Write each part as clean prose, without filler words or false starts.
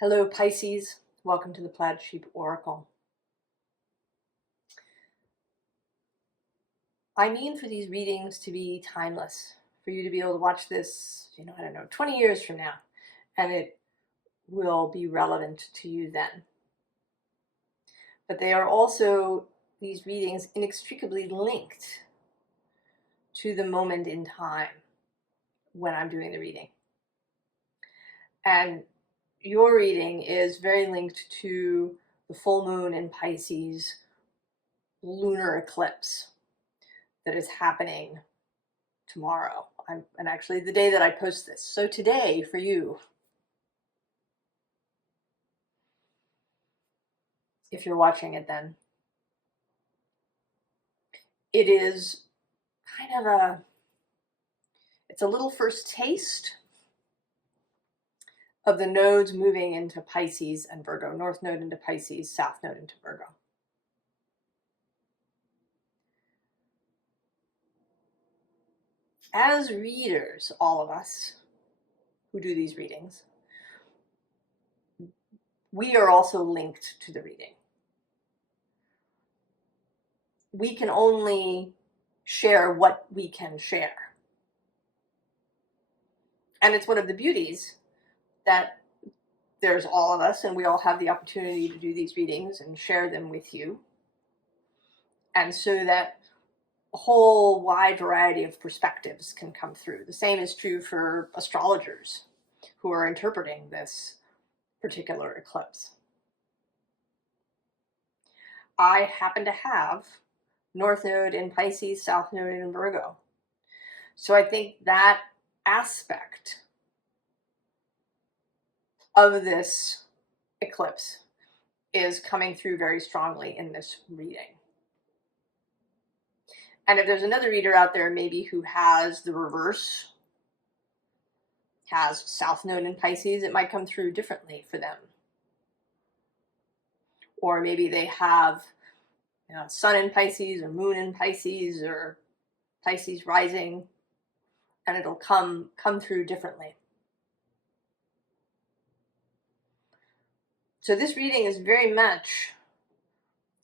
Hello Pisces, welcome to the Plaid Sheep Oracle. I mean for these readings to be timeless, for you to be able to watch this, 20 years from now, and it will be relevant to you then. But they are also, these readings, inextricably linked to the moment in time when I'm doing the reading. And your reading is very linked to the full moon in Pisces lunar eclipse that is happening tomorrow, and actually the day that I post this. So today, for you, if you're watching it then, it is kind of it's a little first taste of the nodes moving into Pisces and Virgo. North node into Pisces, south node into Virgo. As readers, all of us who do these readings, we are also linked to the reading. We can only share what we can share. And it's one of the beauties that there's all of us and we all have the opportunity to do these readings and share them with you. And so that a whole wide variety of perspectives can come through. The same is true for astrologers who are interpreting this particular eclipse. I happen to have North Node in Pisces, South Node in Virgo. So I think that aspect of this eclipse is coming through very strongly in this reading. And if there's another reader out there maybe who has the reverse, has South Node in Pisces, it might come through differently for them. Or maybe they have Sun in Pisces or Moon in Pisces or Pisces rising, and it'll come through differently. So this reading is very much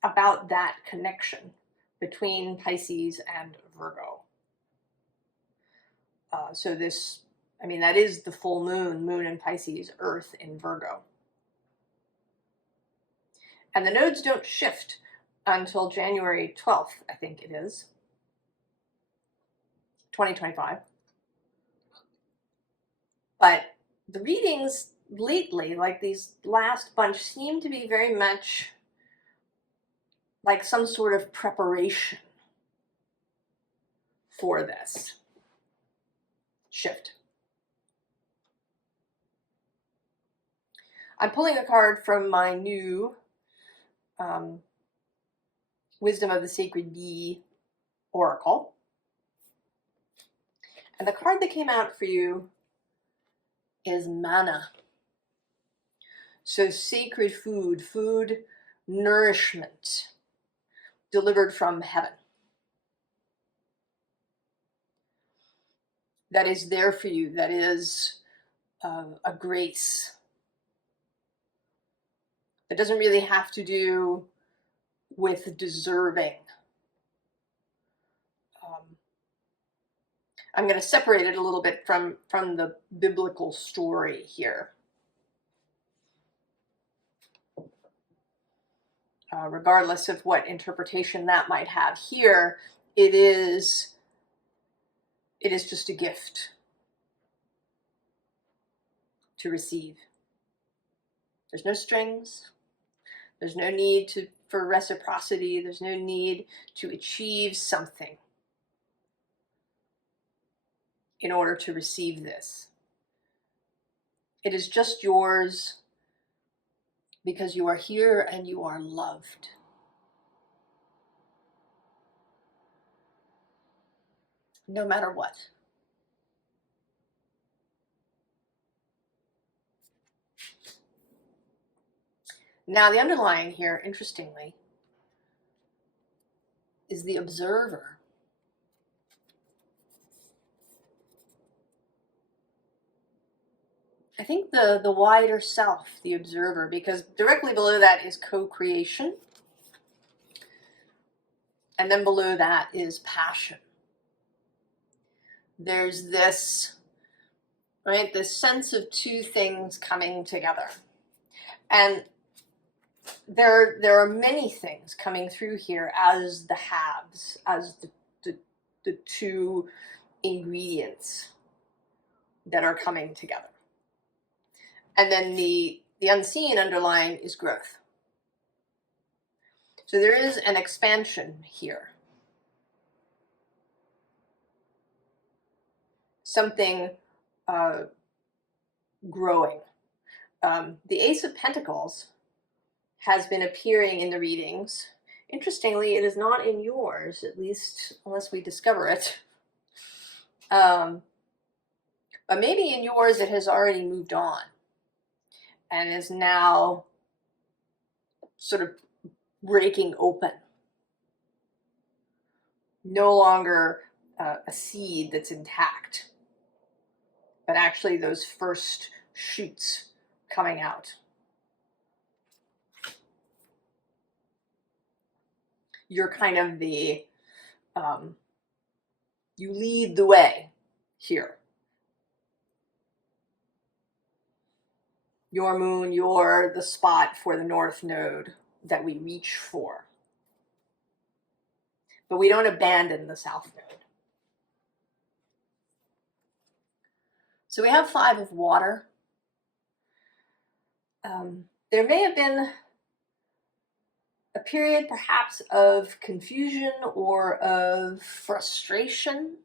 about that connection between Pisces and Virgo. That is the full moon in Pisces, Earth in Virgo. And the nodes don't shift until January 12th, I think it is, 2025. But the readings lately, like these last bunch, seem to be very much like some sort of preparation for this shift. I'm pulling a card from my new Wisdom of the Sacred Bee Oracle. And the card that came out for you is manna. So sacred food, nourishment delivered from heaven. That is there for you. That is a grace. That doesn't really have to do with deserving. I'm going to separate it a little bit from the biblical story here. Regardless of what interpretation that might have here, it is just a gift to receive. There's no strings. There's no need for reciprocity. There's no need to achieve something in order to receive this. It is just yours because you are here and you are loved. No matter what. Now, the underlying here, interestingly, is the observer. I think the wider self, the observer, because directly below that is co-creation. And then below that is passion. There's this, right, this sense of two things coming together. And there are many things coming through here as the halves, as the two ingredients that are coming together. And then the unseen underlying is growth. So there is an expansion here. Something growing. The Ace of Pentacles has been appearing in the readings. Interestingly, it is not in yours, at least unless we discover it. But maybe in yours it has already moved on and is now sort of breaking open. No longer a seed that's intact, but actually those first shoots coming out. You're kind of the, you lead the way here. Your moon, you're the spot for the North Node that we reach for. But we don't abandon the South Node. So we have 5 of water. There may have been a period perhaps of confusion or of frustration,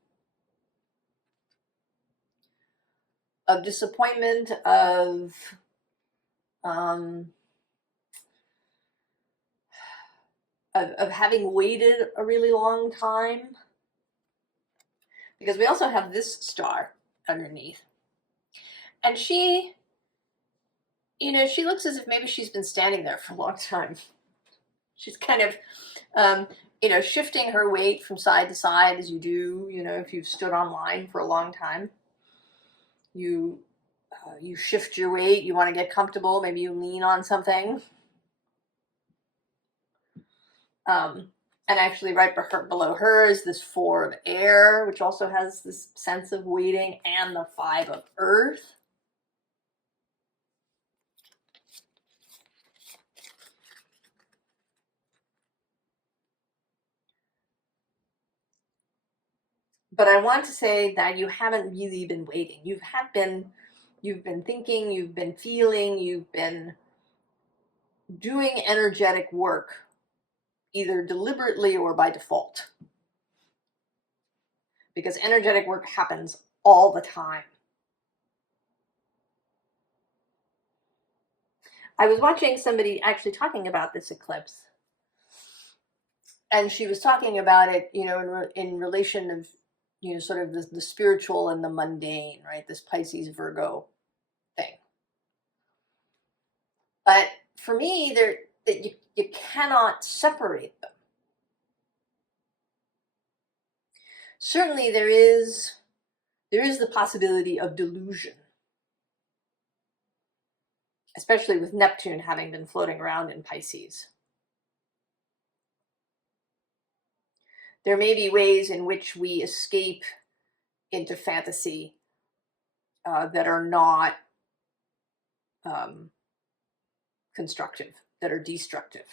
of disappointment, of having waited a really long time. Because we also have this star underneath. And she, you know, she looks as if maybe she's been standing there for a long time. She's kind of, you know, shifting her weight from side to side as you do, you know, if you've stood on line for a long time. You shift your weight, you want to get comfortable, maybe you lean on something. And actually right below her is this 4 of air, which also has this sense of waiting, and the 5 of earth. But I want to say that you haven't really been waiting. You've been thinking, you've been feeling, you've been doing energetic work, either deliberately or by default. Because energetic work happens all the time. I was watching somebody actually talking about this eclipse. And she was talking about it, you know, in relation of, you know, sort of the spiritual and the mundane, right? This Pisces Virgo thing. But for me, you cannot separate them. Certainly there is the possibility of delusion, especially with Neptune having been floating around in Pisces. There may be ways in which we escape into fantasy that are not constructive, that are destructive.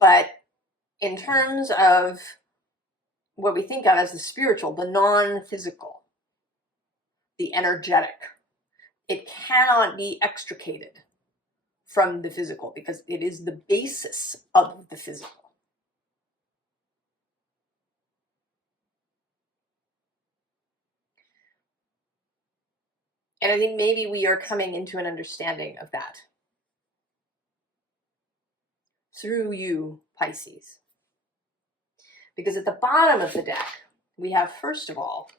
But in terms of what we think of as the spiritual, the non-physical, the energetic, it cannot be extricated from the physical because it is the basis of the physical. And I think maybe we are coming into an understanding of that through you, Pisces. Because at the bottom of the deck, we have, first of all,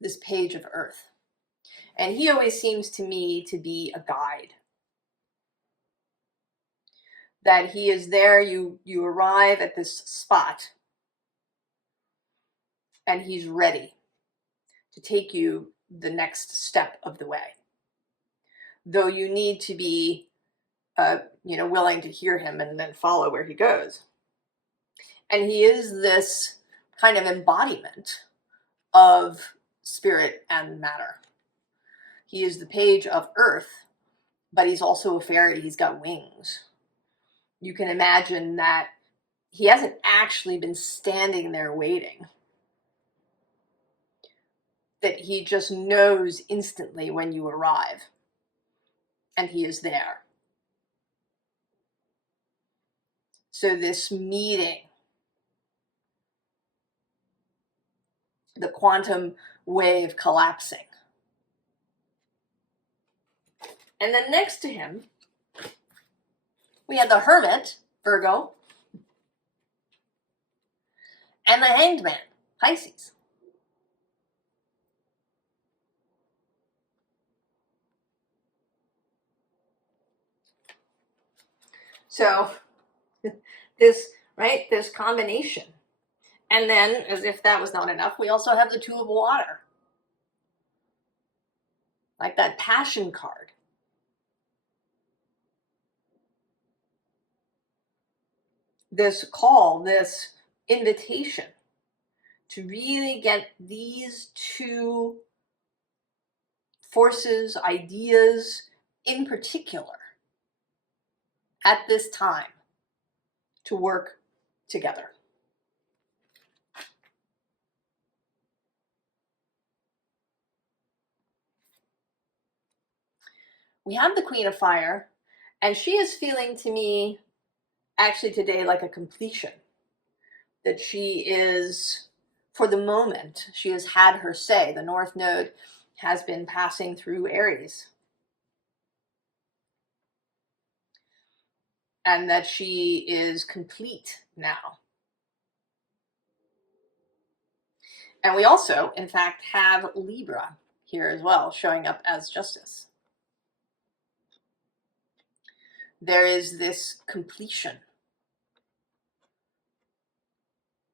this Page of Earth. And he always seems to me to be a guide. That he is there, you arrive at this spot and he's ready to take you the next step of the way. Though you need to be, willing to hear him and then follow where he goes. And he is this kind of embodiment of spirit and matter. He is the page of earth, but he's also a fairy. He's got wings. You can imagine that he hasn't actually been standing there waiting, that he just knows instantly when you arrive, and he is there. So this meeting, the quantum wave collapsing. And then next to him, we have the Hermit, Virgo, and the Hanged Man, Pisces. So this combination. And then, as if that was not enough, we also have the Two of Water. Like that Passion card. This call, this invitation to really get these two forces, ideas in particular, at this time, to work together. We have the Queen of Fire, and she is feeling to me actually today like a completion. That she is, for the moment, she has had her say. The North Node has been passing through Aries. And that she is complete now. And we also, in fact, have Libra here as well, showing up as Justice. There is this completion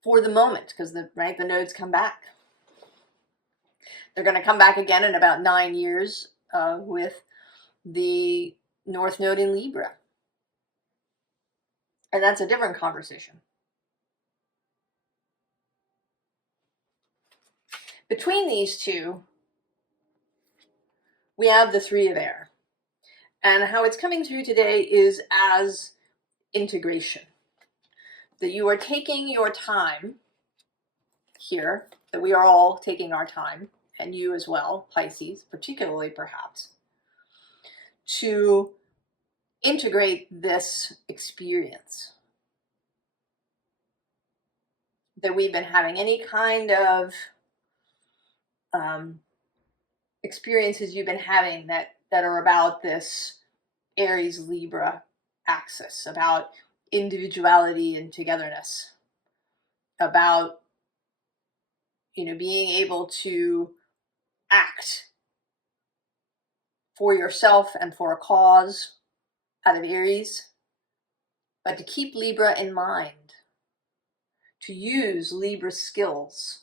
for the moment, because the nodes come back. They're going to come back again in about 9 years with the North Node in Libra. And that's a different conversation. Between these two, we have the Three of Air. And how it's coming through today is as integration. That you are taking your time here, that we are all taking our time, and you as well, Pisces, particularly perhaps, to integrate this experience that we've been having, any kind of experiences you've been having that are about this Aries Libra axis, about individuality and togetherness, about being able to act for yourself and for a cause out of Aries, but to keep Libra in mind, to use Libra skills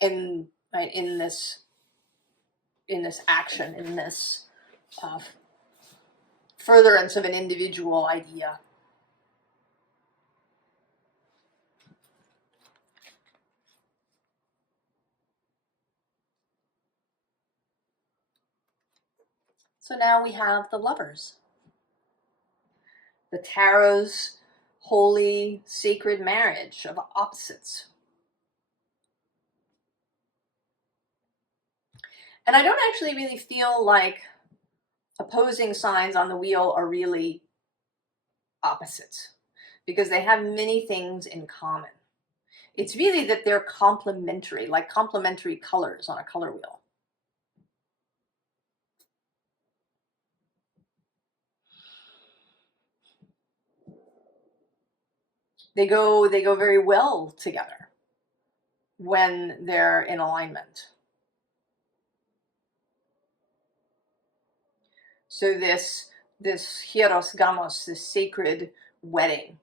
in this action, in this furtherance of an individual idea. So now we have the Lovers. The Tarot's holy, sacred marriage of opposites. And I don't actually really feel like opposing signs on the wheel are really opposites, because they have many things in common. It's really that they're complementary, like complementary colors on a color wheel. They go very well together when they're in alignment. So this hieros gamos, this sacred wedding,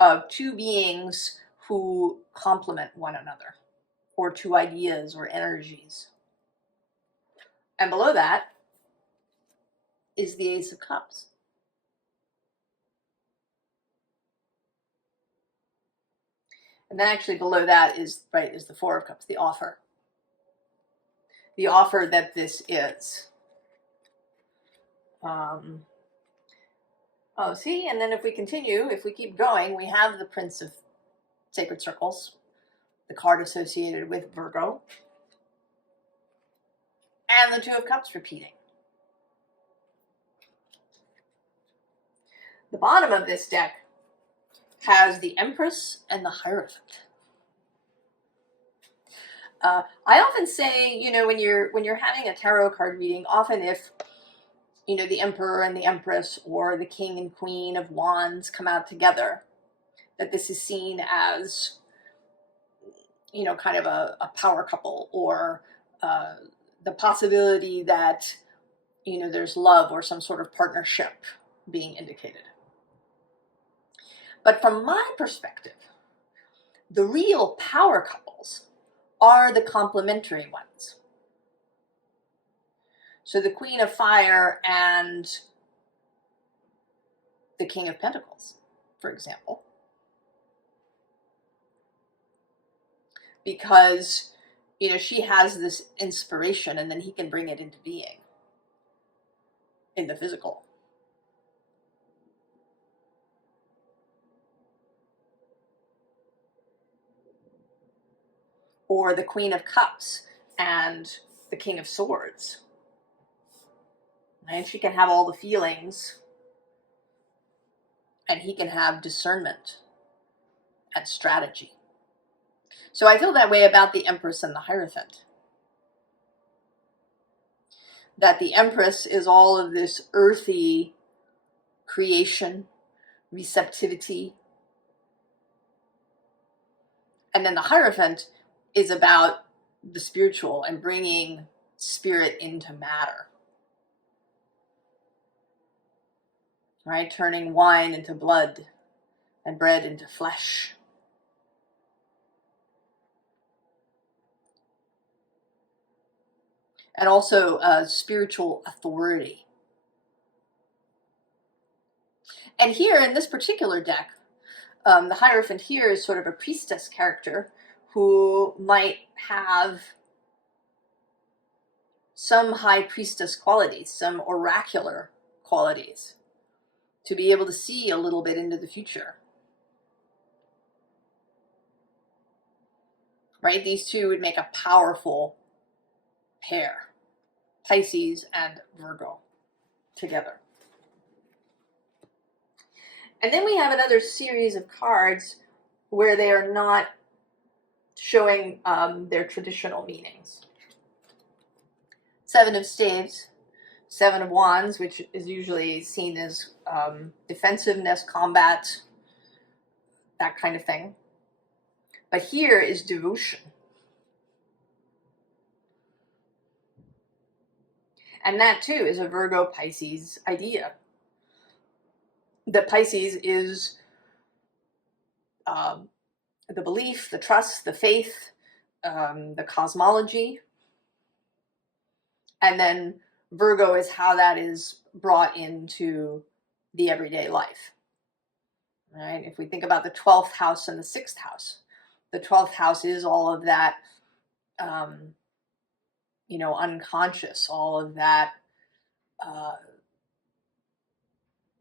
of two beings who complement one another, or two ideas or energies. And below that is the Ace of Cups. And then actually below that is the Four of Cups, the offer. The offer that this is. Oh, see, and then if we continue, if we keep going, we have the Prince of Sacred Circles, the card associated with Virgo, and the Two of Cups repeating. The bottom of this deck has the Empress and the Hierophant. I often say, when you're having a tarot card reading, often if the Emperor and the Empress or the King and Queen of Wands come out together, that this is seen as kind of a power couple, or the possibility that there's love or some sort of partnership being indicated. But from my perspective, the real power couples are the complementary ones. So the Queen of Fire and the King of Pentacles, for example. Because, she has this inspiration and then he can bring it into being in the physical. Or the Queen of Cups and the King of Swords. And she can have all the feelings, and he can have discernment and strategy. So I feel that way about the Empress and the Hierophant. That the Empress is all of this earthy creation, receptivity. And then the Hierophant is about the spiritual and bringing spirit into matter. Right? Turning wine into blood and bread into flesh. And also spiritual authority. And here in this particular deck, the Hierophant here is sort of a priestess character who might have some high priestess qualities, some oracular qualities, to be able to see a little bit into the future. Right? These two would make a powerful pair, Pisces and Virgo together. And then we have another series of cards where they are not showing their traditional meanings. Seven of Staves, Seven of Wands, which is usually seen as defensiveness, combat, that kind of thing. But here is devotion. And that too is a Virgo Pisces idea. That Pisces is the belief, the trust, the faith, the cosmology. And then Virgo is how that is brought into the everyday life. Right? If we think about the 12th house and the 6th house, the 12th house is all of that, unconscious, all of that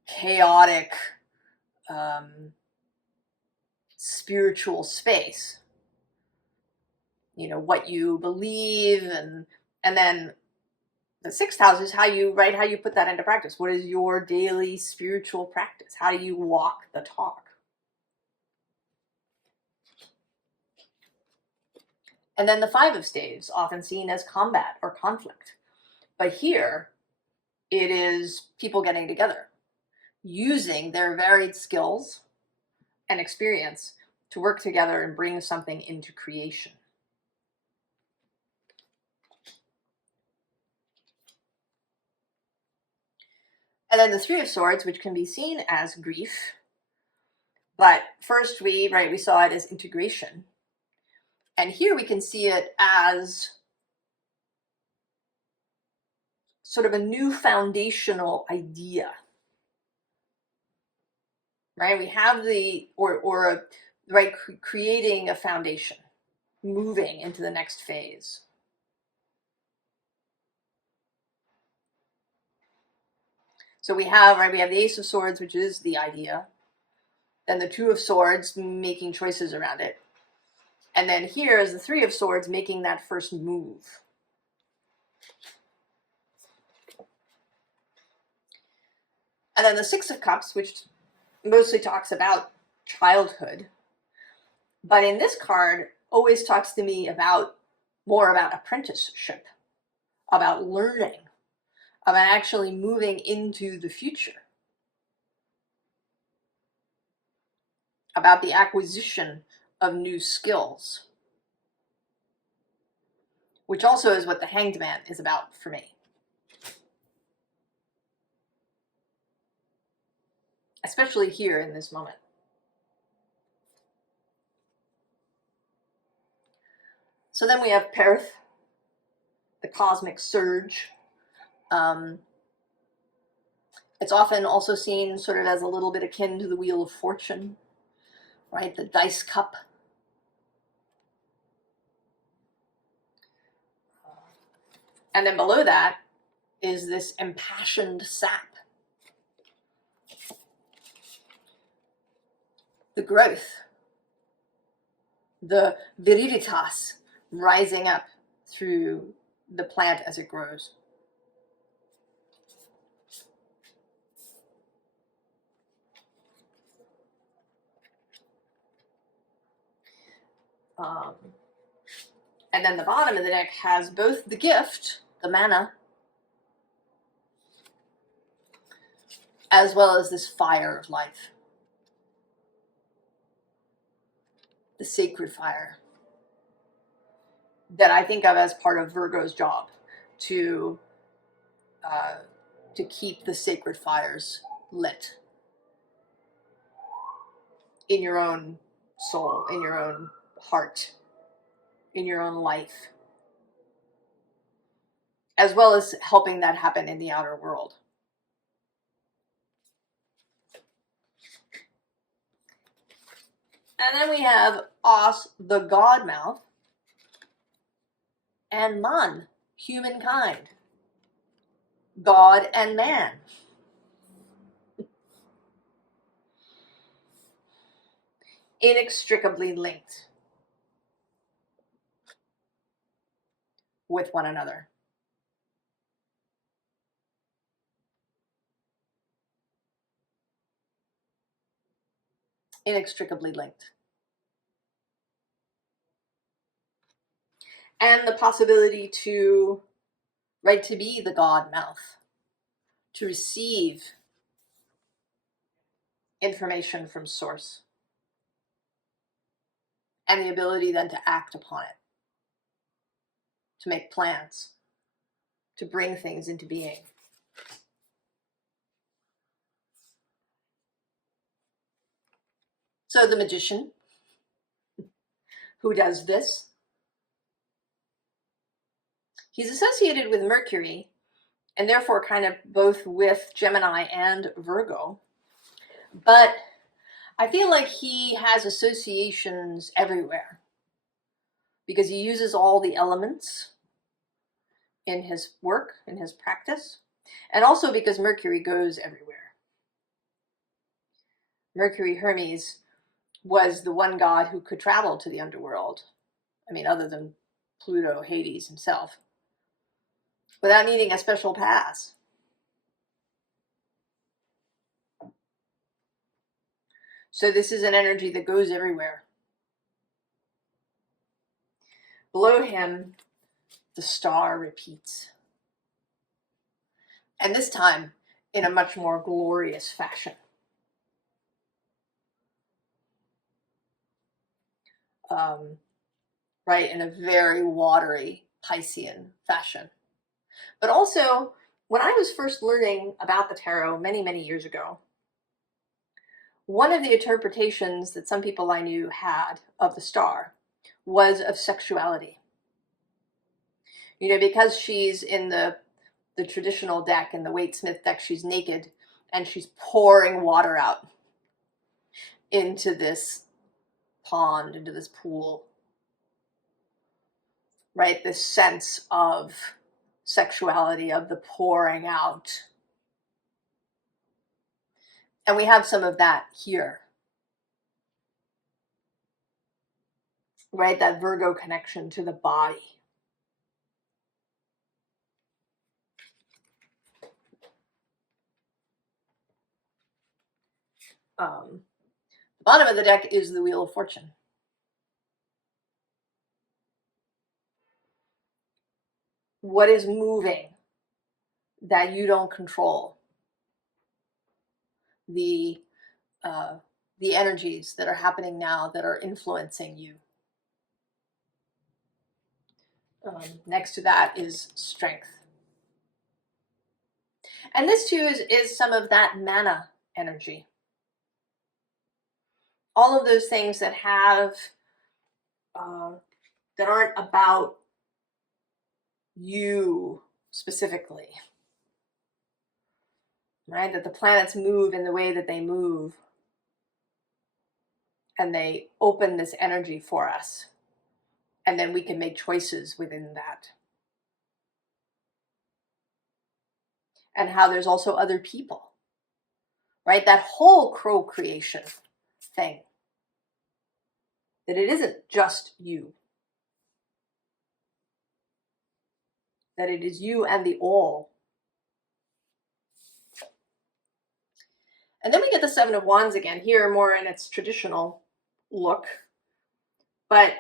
chaotic spiritual space. What you believe, and then the 6th house is how you put that into practice. What is your daily spiritual practice? How do you walk the talk? And then the 5 of Staves, often seen as combat or conflict. But here, it is people getting together, using their varied skills and experience to work together and bring something into creation. And then the 3 of Swords, which can be seen as grief, But first we saw it as integration. And here we can see it as sort of a new foundational idea. Right? We have creating a foundation, moving into the next phase. So we have the Ace of Swords, which is the idea. Then the Two of Swords, making choices around it. And then here is the Three of Swords, making that first move. And then the Six of Cups, which mostly talks about childhood. But in this card, always talks to me more about apprenticeship, about learning, about actually moving into the future, about the acquisition of new skills, which also is what the Hanged Man is about for me. Especially here in this moment. So then we have Perth, the cosmic surge. It's often also seen sort of as a little bit akin to the Wheel of Fortune, right? The dice cup. And then below that is this impassioned sap. The growth, the viriditas rising up through the plant as it grows. And then the bottom of the deck has both the gift, the mana, as well as this fire of life. The sacred fire that I think of as part of Virgo's job to keep the sacred fires lit in your own soul, in your own heart, in your own life, as well as helping that happen in the outer world. And then we have Os, the God Mouth, and Man, humankind, God and man. Inextricably linked with one another. Inextricably linked. And the possibility to be the God mouth, to receive information from source, and the ability then to act upon it, to make plans, to bring things into being. So the magician, who does this, he's associated with Mercury, and therefore kind of both with Gemini and Virgo. But I feel like he has associations everywhere because he uses all the elements in his work, in his practice, and also because Mercury goes everywhere. Mercury Hermes was the one god who could travel to the underworld. I mean, other than Pluto, Hades himself, without needing a special pass. So this is an energy that goes everywhere. Below him, the star repeats. And this time, in a much more glorious fashion. Right, in a very watery Piscean fashion. But also, when I was first learning about the tarot many, many years ago, one of the interpretations that some people I knew had of the star was of sexuality. You know, because she's in the traditional deck, in the Waite-Smith deck, she's naked and she's pouring water out into this pond, into this pool, right? This sense of sexuality, of the pouring out. And we have some of that here, right? That Virgo connection to the body. The bottom of the deck is the Wheel of Fortune. What is moving that you don't control? The energies that are happening now that are influencing you. Next to that is strength. And this too is some of that mana energy. All of those things that have, that aren't about you specifically, right? That the planets move in the way that they move, and they open this energy for us, and then we can make choices within that. And how there's also other people, right? That whole co-creation thing, that it isn't just you, that it is you and the all. And then we get the Seven of Wands again, here more in its traditional look. But,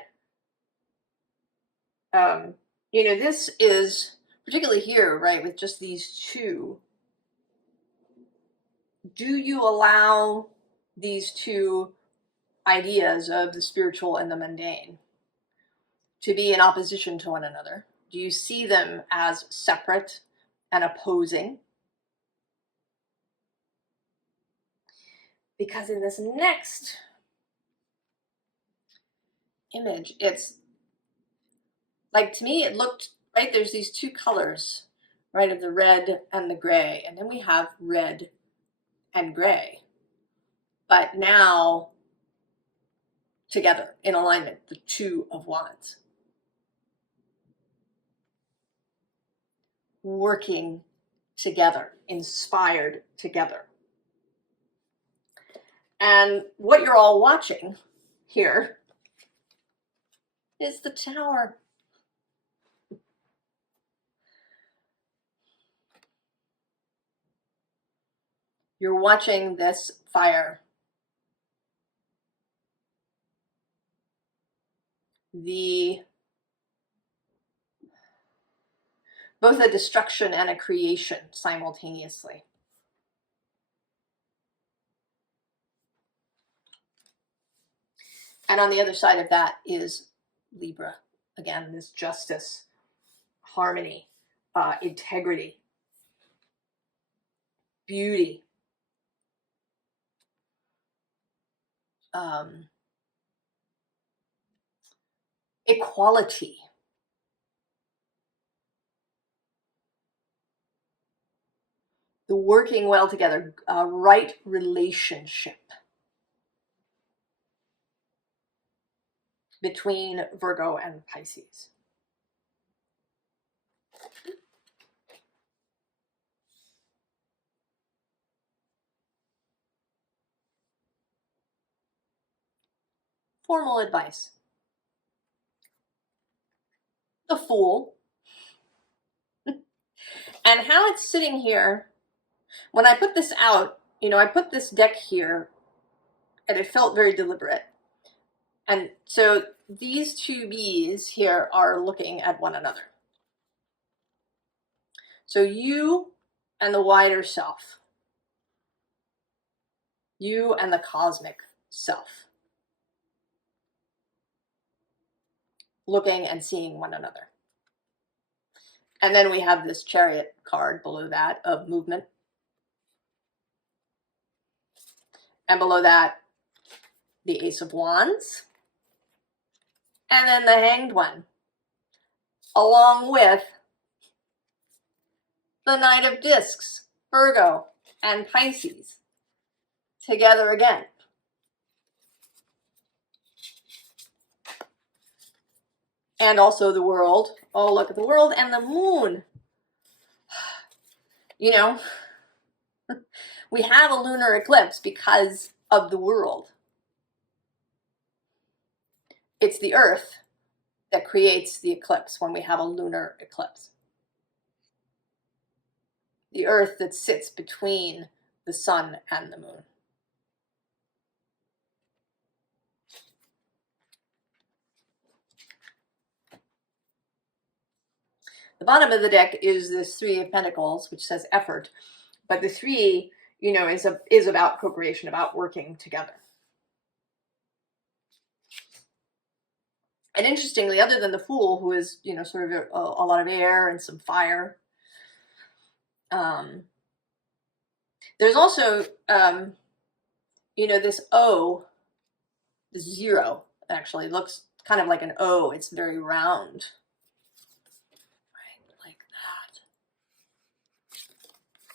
you know, this is, particularly here, right, with just these two, do you allow these two ideas of the spiritual and the mundane to be in opposition to one another? Do you see them as separate and opposing? Because in this next image, it's like, to me, it looked, right, there's these two colors, right, of the red and the gray, and then we have red and gray. But now, together, in alignment, the Two of Wands. Working together, inspired together. And what you're all watching here is the Tower. You're watching this fire. Both a destruction and a creation simultaneously. And on the other side of that is Libra. Again, this justice, harmony, integrity, beauty, equality. The working well together, a right relationship between Virgo and Pisces. Formal advice. The Fool. And how it's sitting here, when I put this out, you know, I put this deck here and it felt very deliberate. And so these two bees here are looking at one another. So you and the wider self, you and the cosmic self, looking and seeing one another. And then we have this Chariot card below that of movement. And below that, the Ace of Wands. And then the Hanged One, along with the Knight of Discs, Virgo, and Pisces together again. And also the World. Oh, look at the World and the Moon. You know, we have a lunar eclipse because of the World. It's the Earth that creates the eclipse when we have a lunar eclipse. The Earth that sits between the Sun and the Moon. The bottom of the deck is this Three of Pentacles, which says effort, but the three, you know, is about co-creation, about working together. And interestingly, other than the Fool, who is, you know, sort of a lot of air and some fire, there's also, you know, this O, the 0, actually looks kind of like an O. It's very round. Right, like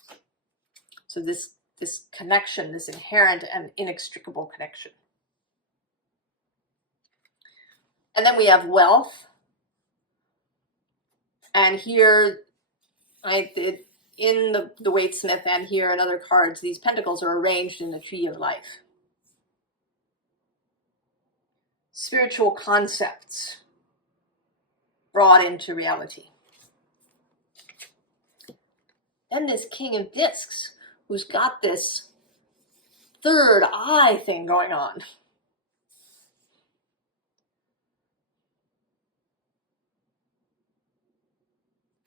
that. So this connection, this inherent and inextricable connection. And then we have wealth. And here, in the Waitsmith and here in other cards, these pentacles are arranged in the Tree of Life. Spiritual concepts brought into reality. Then this King of Discs, who's got this third eye thing going on.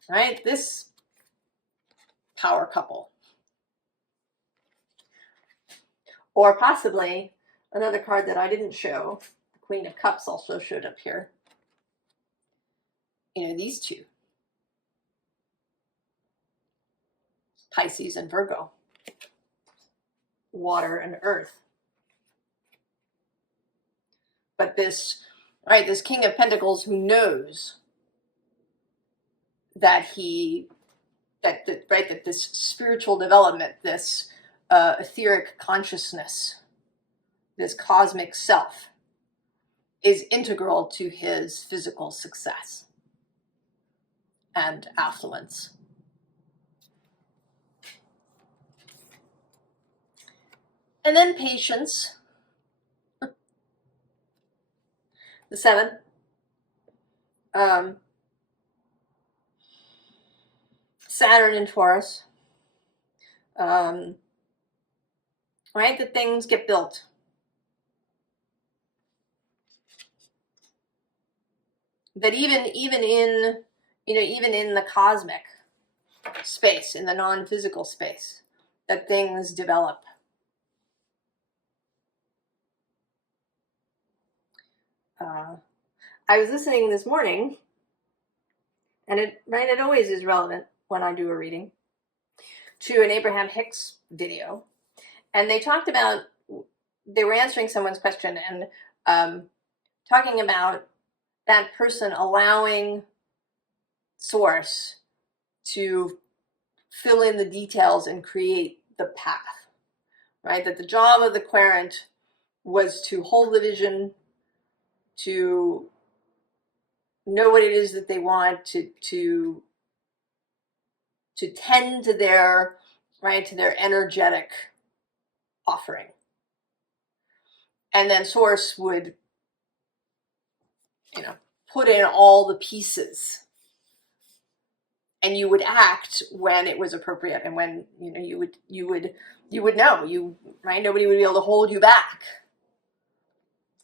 Right? This power couple. Or possibly another card that I didn't show, the Queen of Cups also showed up here. You know, these two. Pisces and Virgo. Water and earth. But this, right, this King of Pentacles who knows that that this spiritual development, this etheric consciousness, this cosmic self is integral to his physical success and affluence. And then patience, the 7. Saturn in Taurus. Right, that things get built. That even in, you know, even in the cosmic space, in the non-physical space, that things develop. I was listening this morning, and it always is relevant when I do a reading, to an Abraham Hicks video, and they talked about, they were answering someone's question and talking about that person allowing Source to fill in the details and create the path, right? That the job of the querent was to hold the vision, to know what it is that they want, to tend to their, right, to their energetic offering. And then Source would, you know, put in all the pieces, and you would act when it was appropriate, and when, you know, you would know, right? Nobody would be able to hold you back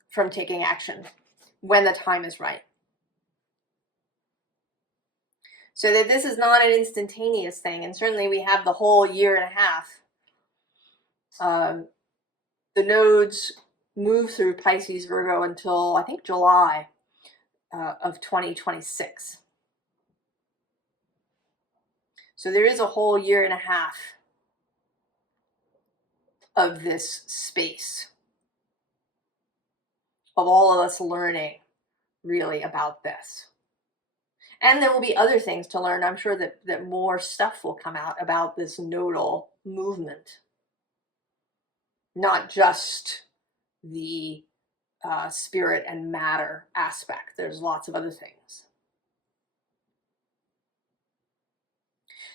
from taking action when the time is right. So that this is not an instantaneous thing, and certainly we have the whole year and a half. The nodes move through Pisces, Virgo until I think July of 2026. So there is a whole year and a half of this space, of all of us learning really about this. And there will be other things to learn. I'm sure that more stuff will come out about this nodal movement, not just the spirit and matter aspect. There's lots of other things.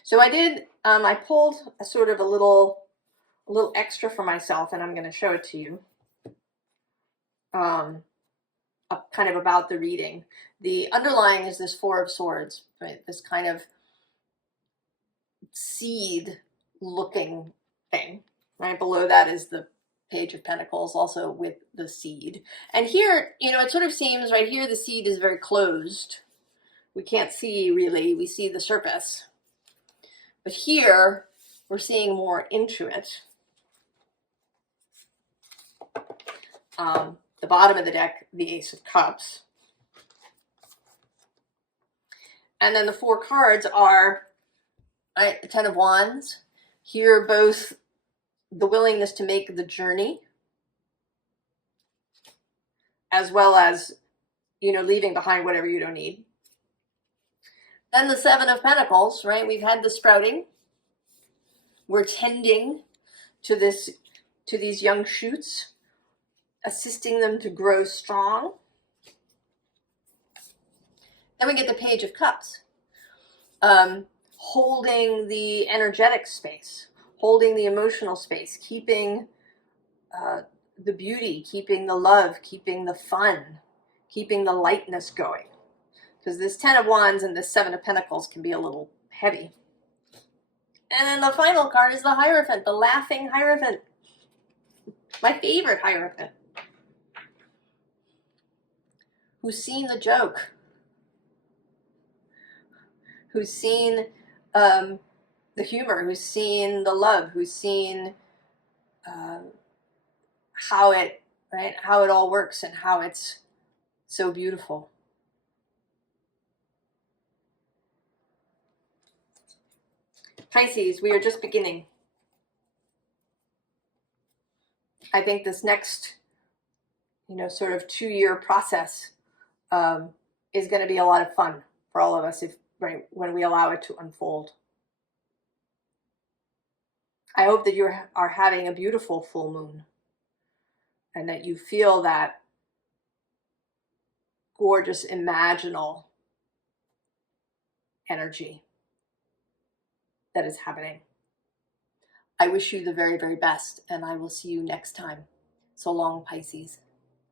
So I pulled a sort of a little extra for myself, and I'm going to show it to you. Kind of about the reading. The underlying is this Four of Swords, right? This kind of seed looking thing, right? Below that is the Page of Pentacles, also with the seed. And here, it sort of seems right here the seed is very closed. We can't see really, we see the surface. But here, we're seeing more into it. The bottom of the deck, the Ace of Cups. And then the four cards are the Ten of Wands. Here, both the willingness to make the journey, as well as, leaving behind whatever you don't need. Then the Seven of Pentacles, right? We've had the sprouting. We're tending to these young shoots, assisting them to grow strong. Then we get the Page of Cups, holding the energetic space, holding the emotional space, keeping the beauty, keeping the love, keeping the fun, keeping the lightness going. Because this Ten of Wands and this Seven of Pentacles can be a little heavy. And then the final card is the Hierophant, the laughing Hierophant. My favorite Hierophant. Who's seen the joke. Who's seen the humor, who's seen the love, who's seen how it all works and how it's so beautiful. Pisces, we are just beginning. I think this next, sort of 2-year process is going to be a lot of fun for all of us when we allow it to unfold. I hope that you are having a beautiful full moon and that you feel that gorgeous imaginal energy that is happening. I wish you the very, very best, and I will see you next time. So long, Pisces.